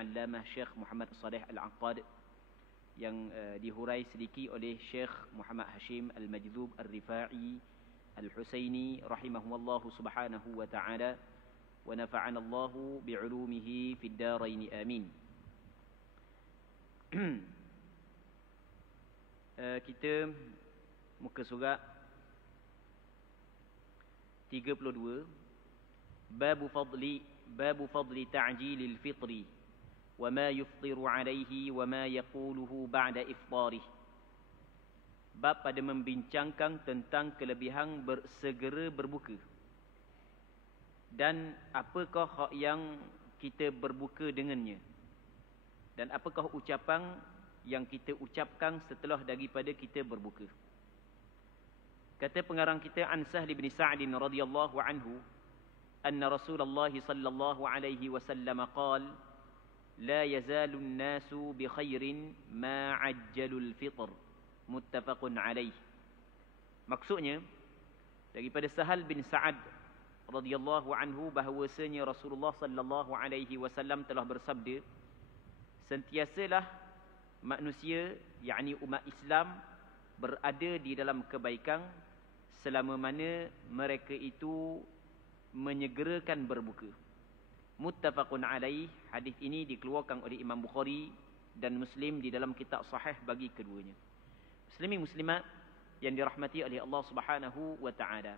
Al-Allamah Syekh Muhammad Saleh Al-Aqad yang dihurai sedikit oleh Syekh Muhammad Hashim Al-Majdzub Al-Rifa'i Al-Husaini rahimahullahu subhanahu wa ta'ala wa nafa'ana Allahu bi'ulumihi fid darain amin. Kita muka surat 32 Babu fadli ta'jilil fitri wa ma yuftiru alaihi wa ma yaquluhu ba'da iftarih. Bab pada membincangkan tentang kelebihan bersegera berbuka dan apakah hak yang kita berbuka dengannya dan apakah ucapan yang kita ucapkan setelah daripada kita berbuka. Kata pengarang kita an Sahl bin Sa'd radhiyallahu anhu anna Rasulullah sallallahu alaihi wasallam qala la yazalu an-nasu bi khairin ma ajjalul fitr muttafaqun alaih. Maksudnya daripada Sahal bin Sa'ad radhiyallahu anhu bahawasanya Rasulullah sallallahu alaihi wasallam telah bersabda, sentiasalah manusia yakni umat Islam berada di dalam kebaikan selama mana mereka itu menyegerakan berbuka. Muttafaqun alaih. Hadis ini dikeluarkan oleh Imam Bukhari dan Muslim di dalam kitab sahih bagi keduanya. Muslimin muslimat yang dirahmati oleh Allah Subhanahu wa taala.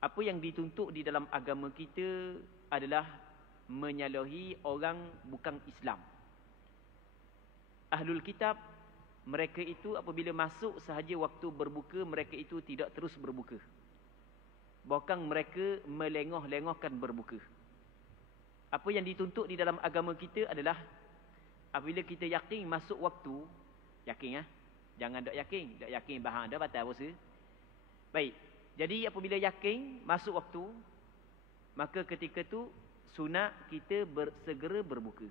Apa yang dituntut di dalam agama kita adalah menyalahi orang bukan Islam. Ahlul kitab, mereka itu apabila masuk sahaja waktu berbuka, mereka itu tidak terus berbuka. Bahkan mereka melengah-lengahkan berbuka. Apa yang dituntut di dalam agama kita adalah apabila kita yakin masuk waktu, yakin jangan tak yakin bahan dah batal puasa. Baik, jadi apabila yakin masuk waktu, maka ketika tu sunat kita segera berbuka.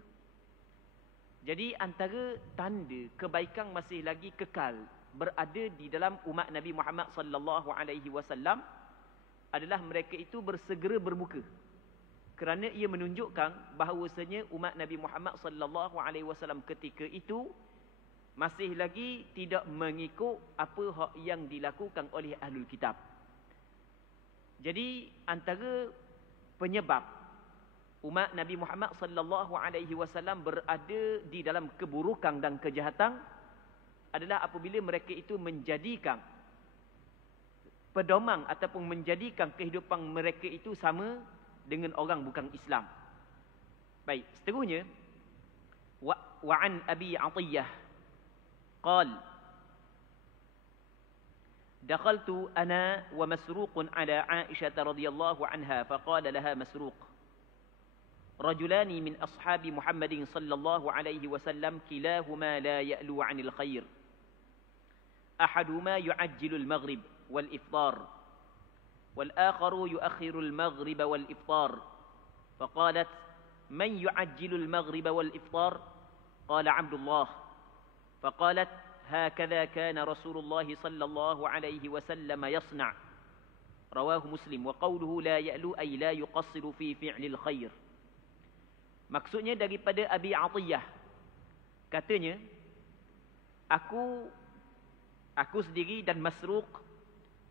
Jadi antara tanda kebaikan masih lagi kekal berada di dalam umat Nabi Muhammad sallallahu alaihi wasallam adalah mereka itu bersegera berbuka. Kerana ia menunjukkan bahawasanya umat Nabi Muhammad sallallahu alaihi wasallam ketika itu masih lagi tidak mengikut apa hak yang dilakukan oleh ahlul kitab. Jadi antara penyebab umat Nabi Muhammad sallallahu alaihi wasallam berada di dalam keburukan dan kejahatan adalah apabila mereka itu menjadikan pedoman ataupun menjadikan kehidupan mereka itu sama dengan orang bukan Islam. Baik, seterusnya wa an Abi Atiyah qal dakhaltu ana wa Masruq ala Aisyah radhiyallahu anha faqala laha Masruq رجلان من أصحاب محمد صلى الله عليه وسلم كلاهما لا يألو عن الخير أحدهما يعجل المغرب والإفطار والآخر يؤخر المغرب والإفطار فقالت من يعجل المغرب والإفطار قال عبد الله فقالت هكذا كان رسول الله صلى الله عليه وسلم يصنع رواه مسلم وقوله لا يألو أي لا يقصر في فعل الخير. Maksudnya daripada Abi Atiyah, katanya, aku sendiri dan Masruq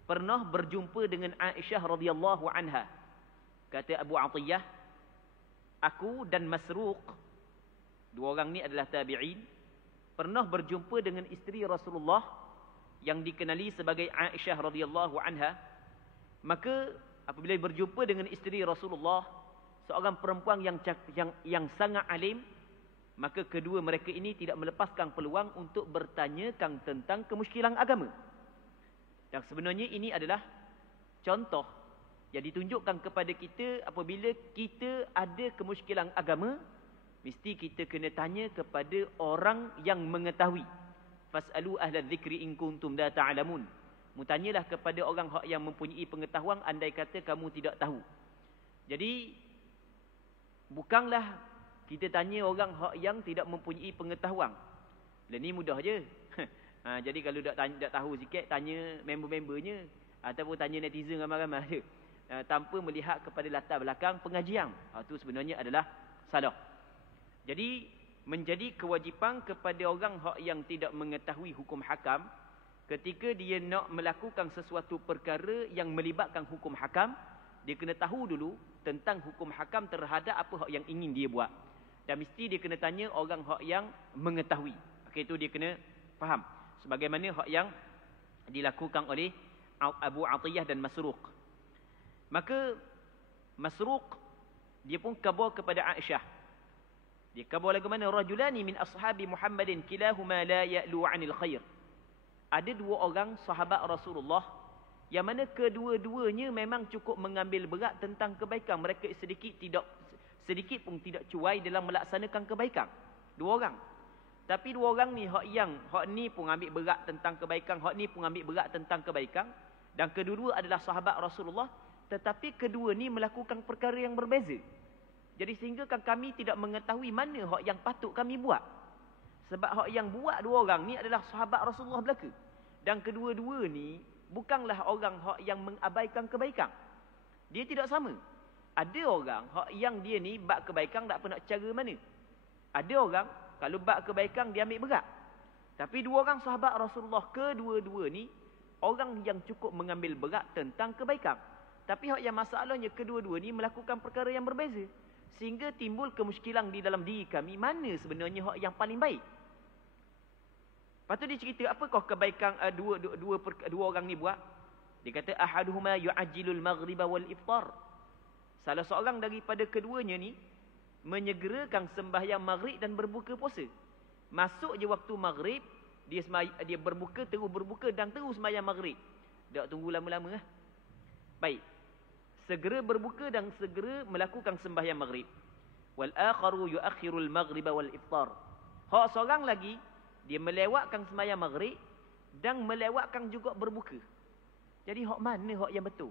pernah berjumpa dengan Aisyah radhiyallahu anha. Kata Abu Atiyah, aku dan Masruq, dua orang ni adalah tabi'in, pernah berjumpa dengan isteri Rasulullah yang dikenali sebagai Aisyah radhiyallahu anha. Maka apabila berjumpa dengan isteri Rasulullah, seorang perempuan yang sangat alim, maka kedua mereka ini tidak melepaskan peluang untuk bertanyakan tentang kemusykilan agama. Dan sebenarnya ini adalah contoh yang ditunjukkan kepada kita apabila kita ada kemusykilan agama, mesti kita kena tanya kepada orang yang mengetahui. Fas'alu ahla dzikri in kuntum la ta'lamun. Mutanyalah kepada orang yang mempunyai pengetahuan andai kata kamu tidak tahu. Jadi bukanlah kita tanya orang yang tidak mempunyai pengetahuan. Ini mudah je. Jadi kalau tak tahu sikit, tanya member-membernya ataupun tanya netizen ramai-ramai je. Tanpa melihat kepada latar belakang pengajian. Itu sebenarnya adalah salah. Jadi menjadi kewajipan kepada orang hak yang tidak mengetahui hukum hakam, ketika dia nak melakukan sesuatu perkara yang melibatkan hukum hakam, dia kena tahu dulu tentang hukum hakam terhadap apa hak yang ingin dia buat. Dan mesti dia kena tanya orang hak yang mengetahui. Okey, itu dia kena faham. Sebagaimana hak yang dilakukan oleh Abu Atiyah dan Masruq. Maka Masruq dia pun khabar kepada Aisyah. Dia khabar lagu mana? Rajulani min ashabi Muhammadin kilahuma la ya'lu 'anil khair. Ada dua orang sahabat Rasulullah yang mana kedua-duanya memang cukup mengambil berat tentang kebaikan. Mereka sedikit pun tidak cuai dalam melaksanakan kebaikan. Dua orang. Tapi dua orang ni hak ni pun ambil berat tentang kebaikan, hak ni pun ambil berat tentang kebaikan, dan kedua-dua adalah sahabat Rasulullah, tetapi kedua ni melakukan perkara yang berbeza. Jadi sehingga kami tidak mengetahui mana hak yang patut kami buat. Sebab hak yang buat dua orang ni adalah sahabat Rasulullah belaka. Dan kedua-dua ni bukanlah orang hak yang mengabaikan kebaikan. Dia tidak sama. Ada orang hak yang dia ni bab kebaikan tak pernah cara mana. Ada orang kalau bab kebaikan dia ambil berat. Tapi dua orang sahabat Rasulullah kedua-dua ni orang yang cukup mengambil berat tentang kebaikan. Tapi hak yang masalahnya kedua-dua ni melakukan perkara yang berbeza. Sehingga timbul kemusykilan di dalam diri kami, mana sebenarnya hak yang paling baik. Lepas tu dia cerita, apakah kebaikan dua orang ni buat? Dia kata, ahaduhuma yu'ajjilul maghriba wal iftar. Salah seorang daripada keduanya ni menyegerakan sembahyang maghrib dan berbuka puasa. Masuk je waktu maghrib, dia berbuka, terus berbuka dan terus sembahyang maghrib. Tak tunggu lama-lama lah. Baik. Segera berbuka dan segera melakukan sembahyang maghrib. Wal akharu yuakhirul maghriba wal iftar. Hak seorang lagi, dia melewatkan sembahyang maghrib dan melewatkan juga berbuka. Jadi hak mana hak yang betul?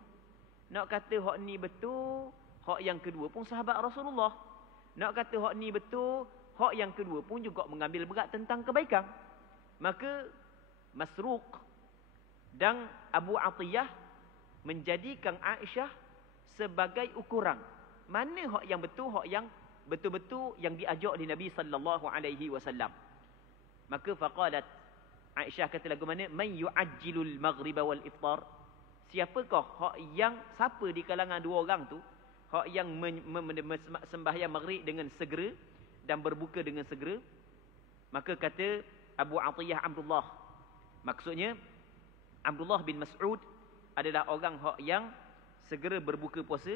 Nak kata hak ni betul, hak yang kedua pun sahabat Rasulullah. Nak kata hak ni betul, hak yang kedua pun juga mengambil berat tentang kebaikan. Maka Masruq dan Abu Atiyah menjadikan Aisyah sebagai ukuran. Mana hak yang betul, hak yang betul-betul yang diajak oleh Nabi sallallahu alaihi wasallam. Maka faqalat, Aisyah kata lagu mana? Man yu'ajjilul maghriba wal iftar. Siapakah hak yang, siapa di kalangan dua orang tu hak yang sembahyang maghrib dengan segera dan berbuka dengan segera? Maka kata Abu Atiyah Abdullah. Maksudnya Abdullah bin Mas'ud adalah orang hak yang segera berbuka puasa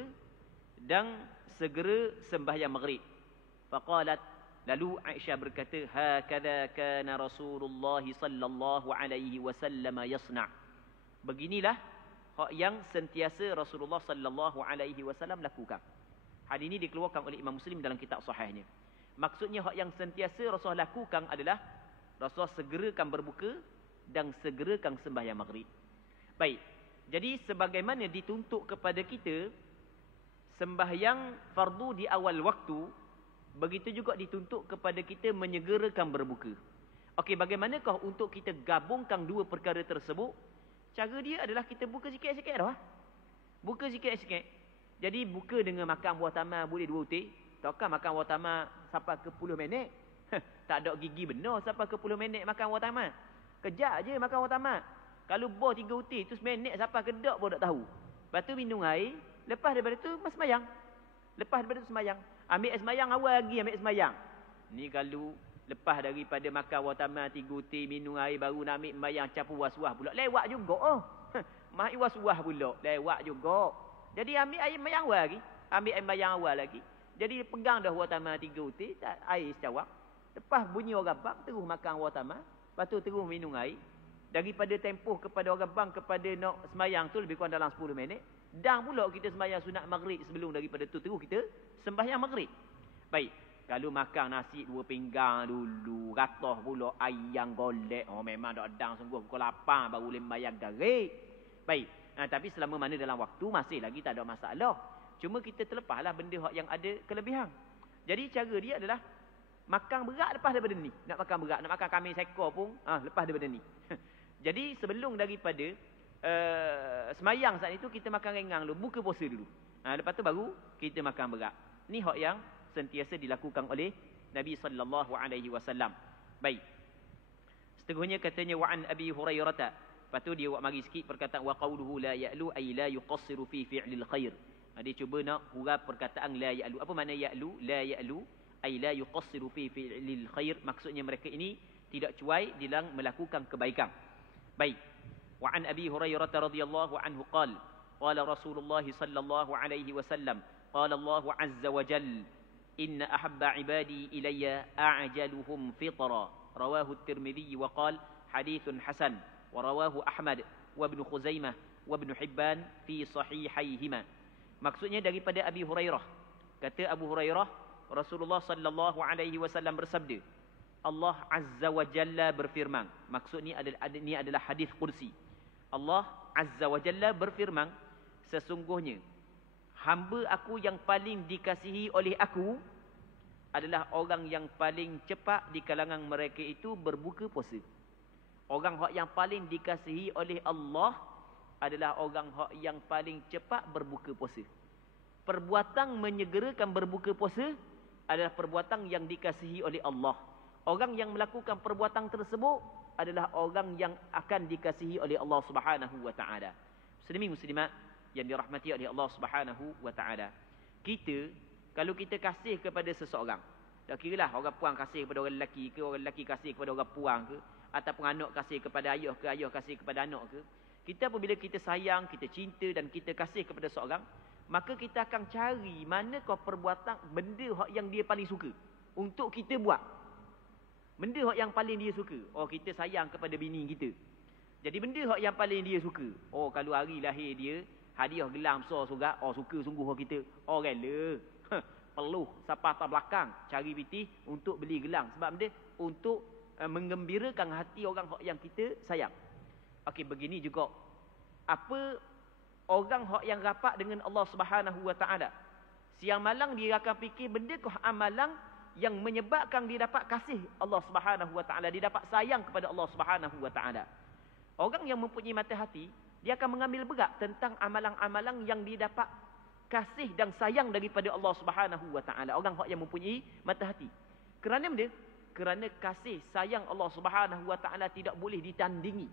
dan segera sembahyang maghrib. Faqalat, lalu Aisyah berkata, hakadha kana Rasulullah sallallahu alaihi wasallam yasna'. Beginilah hak yang sentiasa Rasulullah sallallahu alaihi wasallam lakukan. Hadis ini dikeluarkan oleh Imam Muslim dalam kitab sahihnya. Maksudnya hak yang sentiasa Rasulullah lakukan adalah Rasulullah segerakan berbuka dan segerakan sembahyang maghrib. Baik. Jadi sebagaimana dituntut kepada kita sembahyang fardu di awal waktu, begitu juga dituntut kepada kita menyegerakan berbuka. Okey, bagaimanakah untuk kita gabungkan dua perkara tersebut? Cara dia adalah kita buka sikit-sikit dah. Buka sikit-sikit. Jadi buka dengan makan buah tamar boleh 2 utik. Takkan makan buah tamar sampai ke 10 minit. Tak ada gigi benar sampai ke 10 minit makan buah tamar. Kejap je makan buah tamar. Kalau buah 3 utik tu seminit sampai kedok pun tak tahu. Lepas tu minum air. Lepas daripada tu sembahyang. Lepas daripada tu sembahyang. Ambil sembahyang awal lagi ambil sembahyang. Ni kalau lepas daripada makan buah tamar 3 utik, minum air baru nak ambil sembahyang campur was-was pula. Lewat juga. Mai was-was pula. Lewat juga. Jadi ambil air sembahyang awal lagi. Ambil air sembahyang awal lagi. Jadi pegang dah buah tamar 3 utik, air secawak. Lepas bunyi orang bang terus makan buah tamar. Lepas tu terus minum air. Daripada tempoh kepada orang bang kepada nak sembahyang tu lebih kurang dalam 10 minit. Dan pula kita sembahyang sunat maghrib sebelum daripada tu terus kita sembahyang maghrib. Baik. Kalau makan nasi 2 pinggang dulu, ratah pula ayam golek. Oh memang dak dang sungguh pukul 8 baru boleh sembahyang garik. Baik. Tapi selama mana dalam waktu masih lagi tak ada masalah. Cuma kita terlepaslah benda yang ada kelebihan. Jadi cara dia adalah makan berat lepas daripada ni. Nak makan berat, nak makan kambing seekor pun lepas daripada ni. Jadi sebelum daripada semayang saat itu kita makan ringan dulu, buka puasa dulu. Lepas tu baru kita makan berat. Ni hak yang sentiasa dilakukan oleh Nabi sallallahu alaihi wasallam. Baik. Seterusnya katanya wa an Abi Hurairah. Lepas tu dia buat mari sikit perkataan wa qauluhu la ya'lu ay la yuqassiru fi fi'lil khair. Dia cuba nak hurap perkataan la ya'lu. Apa makna ya'lu? La ya'lu ay la yuqassiru fi fi'lil khair. Maksudnya mereka ini tidak cuai di dalam melakukan kebaikan. Baik. Wa an Abi Hurairah radhiyallahu anhu qala qala Rasulullah sallallahu alaihi wasallam qala Allah azza wa jalla inna ahabba ibadi ilayya a'jaluhum fitra. Rawahu at-Tirmidzi wa qala hadithun hasan. ورواه أحمد وابن خزيمة وابن حبان في صحيحيهما. Maksudnya daripada Abi Hurairah. Kata Abu Hurairah, Rasulullah sallallahu alaihi wasallam bersabda, Allah Azza wa Jalla berfirman. Maksudnya ini adalah hadis kursi. Allah Azza wa Jalla berfirman, sesungguhnya hamba aku yang paling dikasihi oleh aku adalah orang yang paling cepat di kalangan mereka itu berbuka puasa. Orang yang paling dikasihi oleh Allah adalah orang yang paling cepat berbuka puasa. Perbuatan menyegerakan berbuka puasa adalah perbuatan yang dikasihi oleh Allah. Orang yang melakukan perbuatan tersebut adalah orang yang akan dikasihi oleh Allah Subhanahu wa taala. Muslimin muslimat yang dirahmati oleh Allah Subhanahu wa taala. Kita kalau kita kasih kepada seseorang, tak kiralah orang puan kasih kepada orang lelaki ke, orang lelaki kasih kepada orang puan ke, ataupun anak kasih kepada ayah ke, ayah kasih kepada anak ke. Kita apabila kita sayang, kita cinta dan kita kasih kepada seorang, maka kita akan cari manakah perbuatan benda yang dia paling suka untuk kita buat. Benda yang paling dia suka. Oh, kita sayang kepada bini kita. Jadi benda yang paling dia suka. Oh, kalau hari lahir dia hadiah gelang besar juga, oh suka sungguh kita. Oh, rela. Peluh sampai atas belakang cari piti untuk beli gelang. Sebab benda untuk menggembirakan hati orang yang kita sayang. Okey, begini juga. Apa orang yang rapat dengan Allah Subhanahu wa taala, siang malam dia akan fikir benda ke amalan yang menyebabkan dia dapat kasih Allah Subhanahu wa taala, dia dapat sayang kepada Allah Subhanahu wa taala. Orang yang mempunyai mata hati, dia akan mengambil berat tentang amalan-amalan yang dia dapat kasih dan sayang daripada Allah Subhanahu wa taala. Orang yang mempunyai mata hati. Kerana benda? Kerana kasih sayang Allah Subhanahu wa taala tidak boleh ditandingi.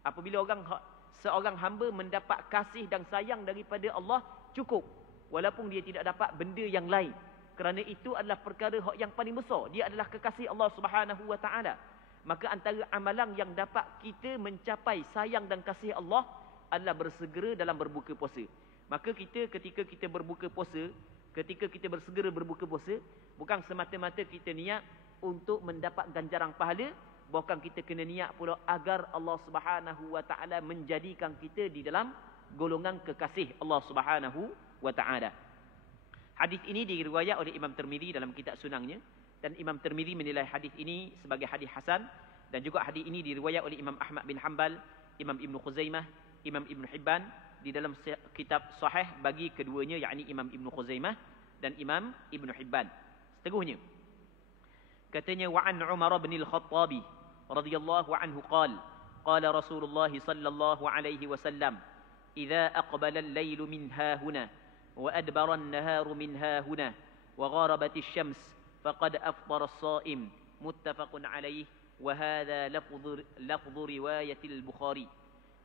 Apabila seorang hamba mendapat kasih dan sayang daripada Allah, cukup. Walaupun dia tidak dapat benda yang lain. Kerana itu adalah perkara yang paling besar. Dia adalah kekasih Allah Subhanahu wa taala. Maka antara amalan yang dapat kita mencapai sayang dan kasih Allah adalah bersegera dalam berbuka puasa. Maka ketika kita berbuka puasa, ketika kita bersegera berbuka puasa, bukan semata-mata kita niat untuk mendapat ganjaran pahala, bahkan kita kena niat pula agar Allah Subhanahu wa taala menjadikan kita di dalam golongan kekasih Allah Subhanahu wa taala. Hadis ini diriwayat oleh Imam Tirmidzi dalam kitab Sunannya, dan Imam Tirmidzi menilai hadis ini sebagai hadis hasan, dan juga hadis ini diriwayat oleh Imam Ahmad bin Hanbal, Imam Ibn Khuzaimah, Imam Ibn Hibban di dalam kitab sahih bagi keduanya, yakni Imam Ibn Khuzaimah dan Imam Ibn Hibban. Seterusnya katanya wa an Umar bin Al-Khattab radhiyallahu anhu qala Rasulullah sallallahu alaihi wasallam idza aqbala al-lailu min hahuna wa adbara an-naharu min hahuna wa gharabat asy-syams faqad aftara as-sha'im muttafaqun alaihi wa hadha lafdhu riwayat al-Bukhari.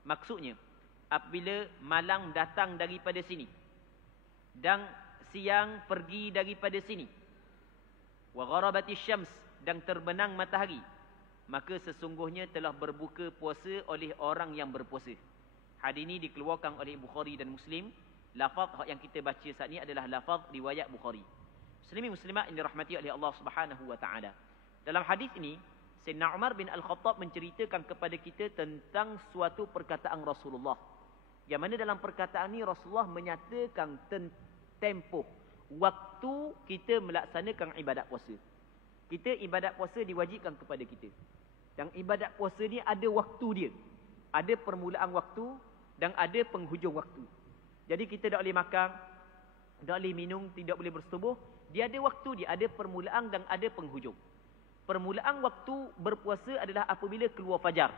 Maksudnya apabila malam datang daripada sini dan siang pergi daripada sini, wa gharabatis syams, dan terbenang matahari, maka sesungguhnya telah berbuka puasa oleh orang yang berpuasa. Hadis ini dikeluarkan oleh Bukhari dan Muslim. Lafaz yang kita baca saat ini adalah lafaz riwayat Bukhari. Muslimin muslimat yang dirahmati oleh Allah Subhanahu wa taala. Dalam hadis ini Sayyidina Umar bin Al-Khattab menceritakan kepada kita tentang suatu perkataan Rasulullah. Yang mana dalam perkataan ini Rasulullah menyatakan tempoh waktu kita melaksanakan ibadat puasa. Kita ibadat puasa diwajibkan kepada kita. Dan ibadat puasa ni ada waktu dia. Ada permulaan waktu dan ada penghujung waktu. Jadi kita tak boleh makan, tak boleh minum, tidak boleh bersetubuh. Dia ada waktu dia, ada permulaan dan ada penghujung. Permulaan waktu berpuasa adalah apabila keluar fajar.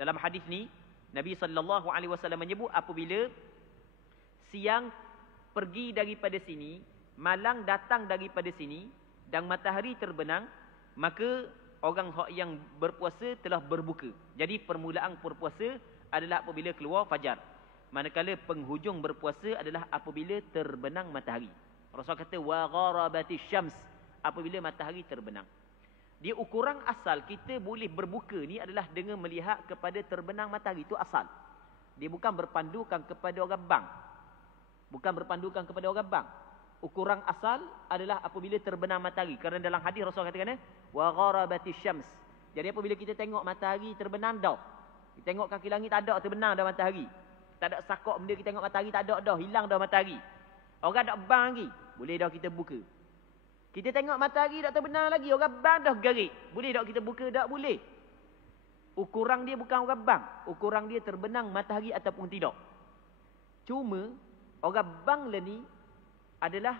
Dalam hadis ni Nabi sallallahu alaihi wasallam menyebut apabila siang pergi daripada sini, malam datang daripada sini, dan matahari terbenang, maka orang yang berpuasa telah berbuka. Jadi permulaan berpuasa adalah apabila keluar fajar. Manakala penghujung berpuasa adalah apabila terbenang matahari. Rasul kata wa gharabatis syams, apabila matahari terbenang. Dia ukuran asal kita boleh berbuka ni adalah dengan melihat kepada terbenang matahari. Itu asal. Dia bukan berpandukan kepada orang bang. Bukan berpandukan kepada orang bang. Ukuran asal adalah apabila terbenang matahari. Kerana dalam hadis Rasul katakan wa gharabatis syams. Jadi apabila kita tengok matahari terbenang dah. Kita tengok kaki langit tak ada, terbenang dah matahari. Tak ada sakok benda kita tengok matahari tak ada dah, hilang dah matahari. Orang tak bang lagi, boleh dah kita buka. Kita tengok matahari tak terbenam lagi, orang bang dah garik. Boleh tak kita buka? Tak boleh. Ukuran dia bukan orang bang. Ukuran dia terbenang matahari ataupun tidak. Cuma, orang bang lah ni adalah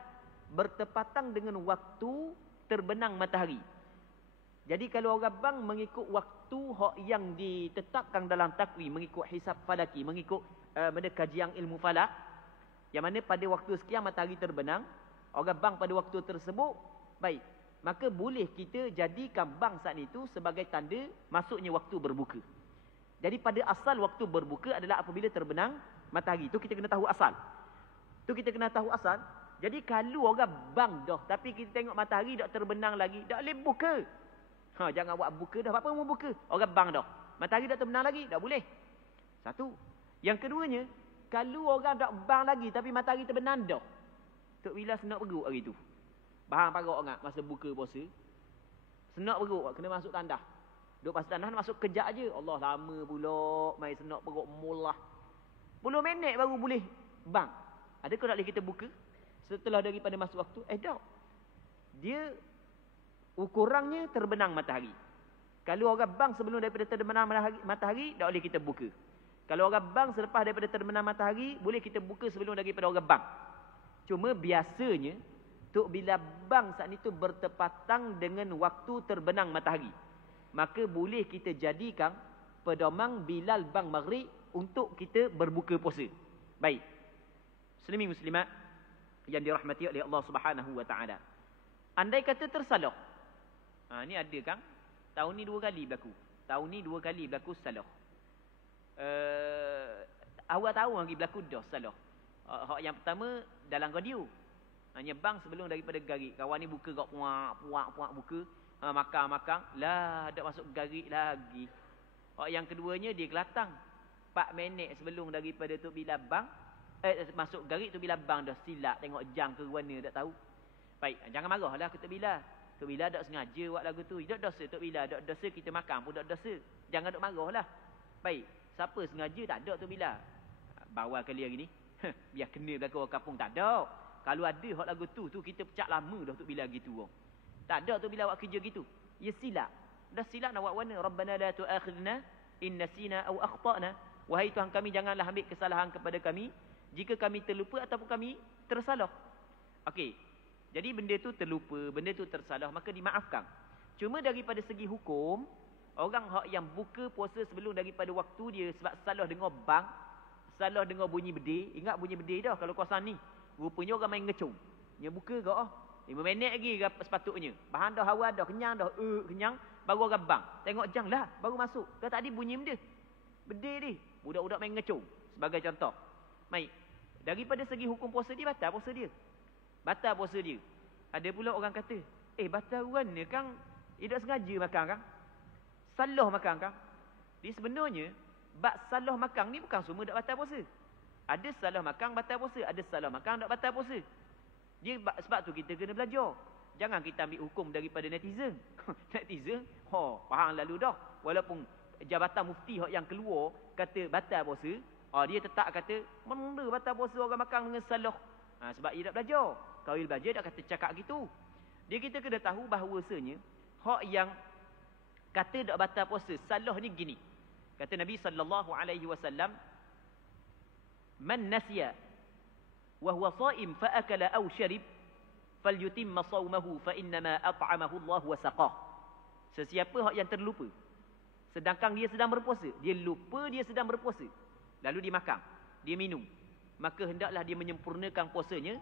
bertepatan dengan waktu terbenang matahari. Jadi kalau orang bang mengikut waktu yang ditetapkan dalam takwim, mengikut hisab falaki, mengikut kajian ilmu falak, yang mana pada waktu sekian matahari terbenang, orang bang pada waktu tersebut, baik, maka boleh kita jadikan bang saat itu sebagai tanda masuknya waktu berbuka. Jadi pada asal waktu berbuka adalah apabila terbenang matahari. Itu kita kena tahu asal. Itu kita kena tahu asal. Jadi kalau orang bang dah, tapi kita tengok matahari tak terbenang lagi, tak boleh buka. Jangan buat buka dah. Apa mau buka? Orang bang dah. Matahari tak terbenang lagi, tak boleh. Satu. Yang keduanya, kalau orang tak bang lagi tapi matahari terbenam dah, Tok Bila senak perut hari tu. Bahang parak orang masa buka puasa. Senak perut, kena masuk tandah. Duk pasal tandah masuk kejap aje. Allah lama pula mai senak perut mullah. 10 minit baru boleh bang. Adakah tak boleh kita buka setelah daripada masuk waktu? Tak. Dia ukurannya terbenang matahari. Kalau orang bang sebelum daripada terbenang matahari, tak boleh kita buka. Kalau orang bang selepas daripada terbenam matahari, boleh kita buka sebelum daripada orang bang. Cuma biasanya, Tok Bila bang saat itu bertepatan dengan waktu terbenang matahari. Maka boleh kita jadikan pedoman Bilal bang maghrib untuk kita berbuka puasa. Baik. Muslimin muslimat yang dirahmati oleh Allah Subhanahu wa taala. Andai kata tersalah. Ni ada kan? Tahun ni 2 kali berlaku. Tahun ni 2 kali berlaku salah. Awal tahun lagi berlaku dah salah. Hak yang pertama dalam radio. Hanya bang sebelum daripada garik. Kawan ni buka kat puak buka. Makan. Lah, tak masuk garik lagi. Hak yang keduanya dia Kelantan. 4 minit sebelum daripada Tok Bila bang. Masuk garik Tok Bila bang dah silap. Tengok jam ke mana tak tahu. Baik, jangan marahlah ke Tok Bila. Tok Bila tak sengaja buat lagu tu. Tak dosa Tok Bila. Tak dosa kita makan pun tak dosa. Jangan duk marahlah. Baik, siapa sengaja tak ada Tok Bila. Bawal kali hari ni. Biar kena belakang orang kampung. Tak ada. Kalau ada hak lagu tu kita pecah lama dah Tok Bila gitu orang. Tak ada Tok Bila buat kerja gitu. Ya silap. Dah silap nak buat warna. Rabbana la tu'akhidna in nasina aw akhtana. Wahai Tuhan kami, janganlah ambil kesalahan kepada kami jika kami terlupa ataupun kami tersalah. Okey. Jadi benda tu terlupa, benda tu tersalah, maka dimaafkan. Cuma daripada segi hukum, orang hak yang buka puasa sebelum daripada waktu dia sebab salah dengar bang, salah dengar bunyi bedil. Ingat bunyi bedil dah kalau kawasan ni. Rupanya orang main ngecung. Dia buka ke 5 minit lagi sepatutnya. Bahan dah hawa dah, kenyang dah, kenyang, baru orang bang. Tengok jang lah, baru masuk. Kata tadi bunyi benda. Bedil ni. Budak-budak main ngecung. Sebagai contoh. Baik. Daripada segi hukum puasa dia, batal puasa dia. Batal puasa dia. Ada pula orang kata, batal ruannya kan, dia tak sengaja makan kan? Salah makan kan? Dia sebenarnya, bab salah makan ni bukan semua tak batal puasa. Ada salah makan batal puasa, ada salah makan tak batal puasa. Dia sebab tu kita kena belajar. Jangan kita ambil hukum daripada netizen. Netizen, faham lalu dah. Walaupun jabatan mufti yang keluar kata batal puasa, dia tetap kata mana batal puasa orang makan dengan salah. Sebab dia tak belajar. Kalau dia belajar tak kata cakap gitu. Dia kita kena tahu bahawasanya hak yang kata tak batal puasa salah ni gini. Kata Nabi sallallahu alaihi wasallam, man nasiya wa huwa shaim fa akala aw sharib falyutimma shaumahu fa innama at'amahu Allah wa saqah. Sesiapa hak yang terlupa sedangkan dia sedang berpuasa, dia lupa dia sedang berpuasa, lalu dia makan, dia minum, maka hendaklah dia menyempurnakan puasanya,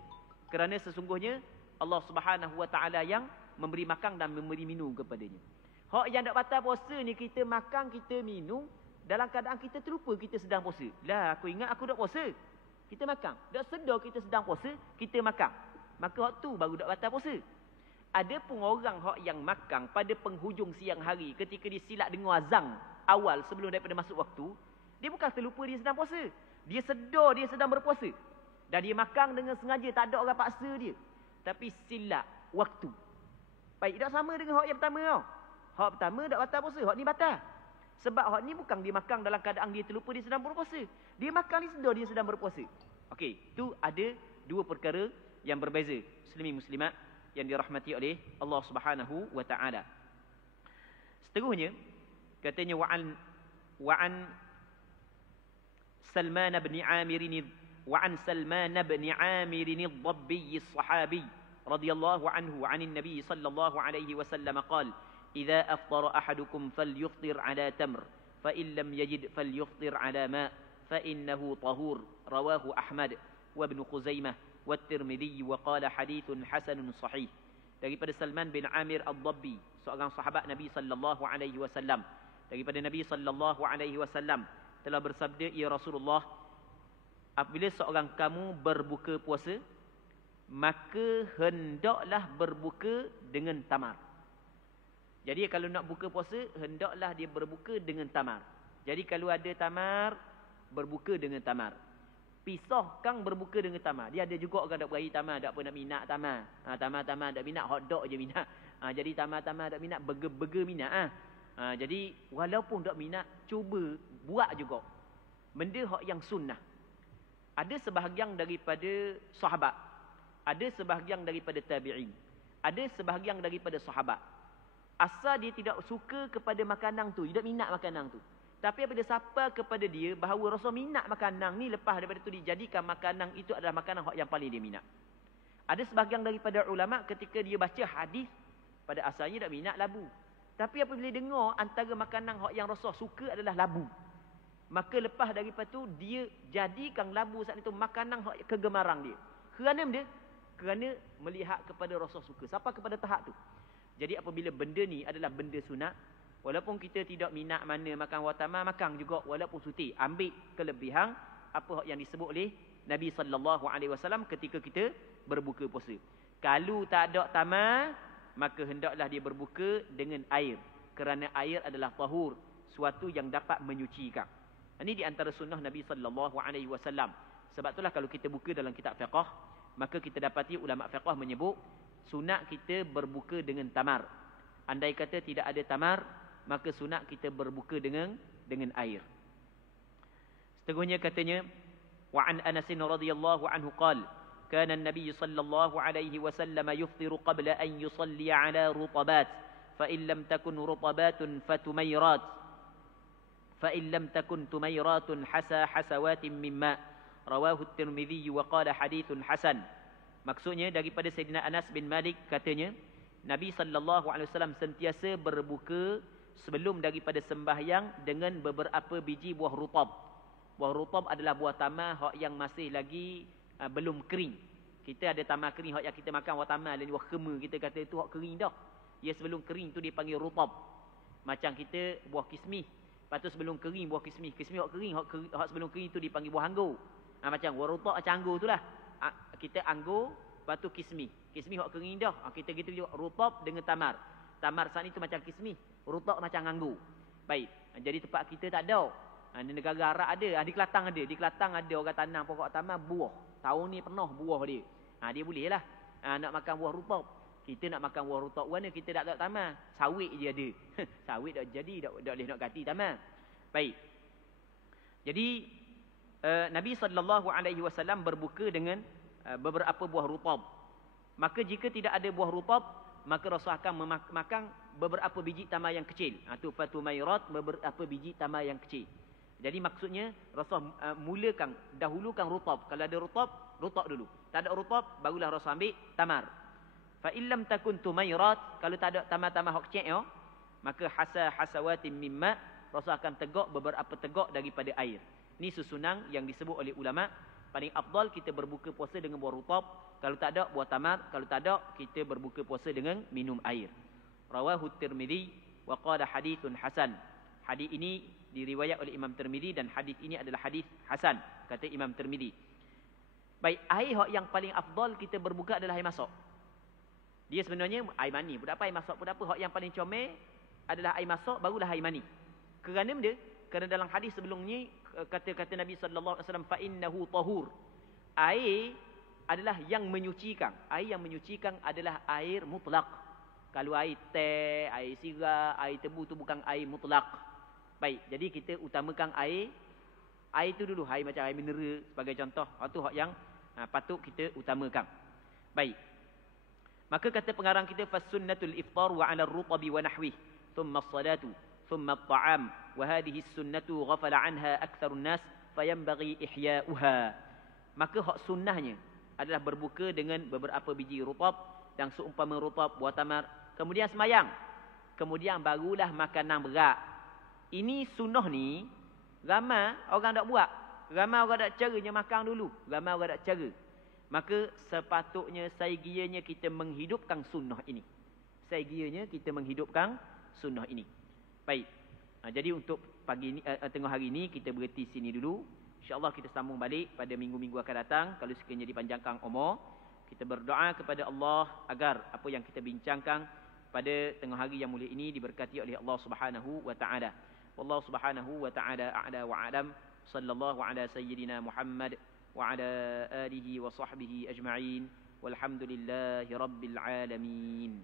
kerana sesungguhnya Allah Subhanahu wa taala yang memberi makan dan memberi minum kepadanya. Hak yang tak batal puasa ni, kita makan, kita minum dalam keadaan kita terlupa kita sedang puasa. Lah, aku ingat aku tak puasa. Kita makan. Tak sedar kita sedang puasa, kita makan. Maka hak tu baru tak batal puasa. Ada pun orang hak yang makan pada penghujung siang hari ketika dia silap dengar azan awal sebelum daripada masuk waktu, dia bukan terlupa dia sedang puasa. Dia sedar dia sedang berpuasa. Dan dia makan dengan sengaja, tak ada orang paksa dia. Tapi silap waktu. Baik, tak sama dengan hak yang pertama tau. Hak pertama tak batal puasa, hak ni batal. Sebab hak ni bukan dia makan dalam keadaan dia terlupa dia sedang berpuasa. Dia makan ni sedar dia sedang berpuasa. Okey, tu ada dua perkara yang berbeza. Muslimin muslimat yang dirahmati oleh Allah Subhanahu wa taala. Seterusnya katanya wa'an Salman bin Amir وعن سلمان بن عامر الضبي الصحابي رضي الله عنه عن النبي صلى الله عليه وسلم قال إذا أفطر أحدكم فليفطر على تمر فإن لم يجد فليفطر على ماء فإنه طهور رواه أحمد وابن خزيمة والترمذي وقال حديث حسن صحيح. Daripada Salman bin Amir Ad-Dabbi, seorang sahabat Nabi sallallahu alaihi wasallam, daripada Nabi sallallahu alaihi wasallam telah bersabda, ya Rasulullah, apabila seorang kamu berbuka puasa, maka hendaklah berbuka dengan tamar. Jadi kalau nak buka puasa, hendaklah dia berbuka dengan tamar. Jadi kalau ada tamar, berbuka dengan tamar. Pisahkan berbuka dengan tamar. Dia ada juga orang tak beri tamar, tak apa nak minat tamar. Tamar-tamar tak minat, hotdog je minat. Jadi tamar-tamar tak minat, burger-burger minat. Jadi walaupun tak minat, cuba buat juga. Benda hak yang sunnah. Ada sebahagian daripada sahabat, ada sebahagian daripada tabi'in, ada sebahagian daripada sahabat. Asal dia tidak suka kepada makanan tu, dia tak minat makanan tu. Tapi apabila sapa kepada dia bahawa Rasul minat makanan ni, lepas daripada tu dijadikan makanan itu adalah makanan yang paling dia minat. Ada sebahagian daripada ulama ketika dia baca hadis, pada asalnya tak minat labu. Tapi apabila dengar antara makanan yang Rasul suka adalah labu, maka lepas daripada tu dia jadikan labu saat itu makanan kegemaran dia. Kerana dia? Kerana melihat kepada Rasul suka. Sampai kepada tahap tu. Jadi apabila benda ni adalah benda sunat, walaupun kita tidak minat mana makan watama, makan juga walaupun suti. Ambil kelebihan apa yang disebut oleh Nabi sallallahu alaihi wasallam ketika kita berbuka puasa. Kalau tak ada tamar, maka hendaklah dia berbuka dengan air. Kerana air adalah tahur, suatu yang dapat menyucikan. Ini di antara sunnah Nabi sallallahu alaihi wasallam. Sebab itulah kalau kita buka dalam kitab fiqh, maka kita dapati ulama fiqh menyebut sunat kita berbuka dengan tamar. Andai kata tidak ada tamar, maka sunat kita berbuka dengan air. Seterusnya katanya, wa an Anas radhiyallahu anhu qala kana an-nabiy sallallahu alaihi wasallam yufṭiru qabla an yusalli ala rutabat fa in lam takun rutabatun fatumayrat فإن لم تكن تميرات حسى حسوات من ماء رواه الترمذي وقال حديث حسن. Maksudnya daripada Sayyidina Anas bin Malik katanya, Nabi sallallahu alaihi wasallam sentiasa berbuka sebelum daripada sembahyang dengan beberapa biji buah rutab. Buah rutab adalah buah tamar yang masih lagi belum kering. Kita ada tamar kering yang kita makan, buah tamar dan buah kema, kita kata itu hak kering dah. Ya, sebelum kering tu dipanggil rutab. Macam kita buah kismis. Lepas tu sebelum kering buah kismis. Kismis hak kering, hak sebelum kering tu dipanggil buah anggur. Macam warutak macam anggur tu lah. Kita anggur, lepas tu kismis. Kismis hak kering dah. Kita gitu juga rutab dengan tamar. Tamar saat itu macam kismis, rutab macam anggur. Baik. Jadi tempat kita tak ada. Di negara Arab ada, di Kelantan ada. Di Kelantan ada orang tanam pokok tamar buah. Tahun ni penuh buah dia. Dia boleh lah. Nak makan buah rutab. Kita nak makan buah rutab mana, kita tak ada tamar. Sawit je ada. Sawit tak jadi, tak boleh nak ganti tamar. Baik. Jadi Nabi sallallahu alaihi wasallam berbuka dengan beberapa buah rutab. Maka jika tidak ada buah rutab, maka Rasul akan makan beberapa biji tamar yang kecil. Tu fatumairat, beberapa biji tamar yang kecil. Jadi maksudnya Rasul dahulukan rutab. Kalau ada rutab dulu. Tak ada rutab, barulah Rasul ambil tamar. Fa illam takun tumairat, kalau tak ada tamar-tamar hok kecil, maka hasawatin mimma, Rasul akan tegak beberapa tegak daripada air. Ini susunan yang disebut oleh ulama paling afdal kita berbuka puasa dengan buah rutab. Kalau tak ada, buah tamar. Kalau tak ada, kita berbuka puasa dengan minum air. Rawahu Tirmidzi wa qala hadithun hasan. Hadis ini diriwayat oleh Imam Tirmidzi dan hadis ini adalah hadis hasan, kata Imam Tirmidzi. Baik, air yang paling afdal kita berbuka adalah air masak. Dia sebenarnya air mani. Apa air masak pun apa, yang paling comel adalah air masak, barulah air mani. Kerana dalam hadis sebelumnya kata Nabi sallallahu alaihi wasallam fa innahu tahur. Air adalah yang menyucikan. Air yang menyucikan adalah air mutlak. Kalau air teh, air sirap, air tebu tu bukan air mutlak. Baik, jadi kita utamakan air tu dulu, air macam air mineral sebagai contoh. Itu hak yang patut kita utamakan. Baik. Maka kata pengarang kita fasunnatul iftar wa 'ala ar-rutabi wa nahwi, thumma as-salatu, thumma at-ta'am, wa hadhihi as-sunnatu ghafala 'anha aktsarun nas fayanbaghi ihya'uha. Maka hak sunnahnya adalah berbuka dengan beberapa biji rutab dan seumpama rutab buah tamar, kemudian semayang, kemudian barulah makanan berat. Ini sunnah ni ramai orang tak buat, ramai orang tak caranya makan dulu, ramai orang tak cara. Maka sepatutnya saigianya kita menghidupkan sunnah ini. Saigianya kita menghidupkan sunnah ini. Baik. Jadi untuk pagi ni, tengah hari ini kita berhenti sini dulu. InsyaAllah kita sambung balik pada minggu-minggu akan datang. Kalau sekiranya dipanjangkan umur, kita berdoa kepada Allah agar apa yang kita bincangkan pada tengah hari yang mulia ini diberkati oleh Allah Subhanahu wa taala. Wallahu Subhanahu wa taala a'la wa a'lam. Sallallahu ala sayyidina Muhammad wa ala alihi wa sahbihi ajma'in. Walhamdulillahi rabbil alamin.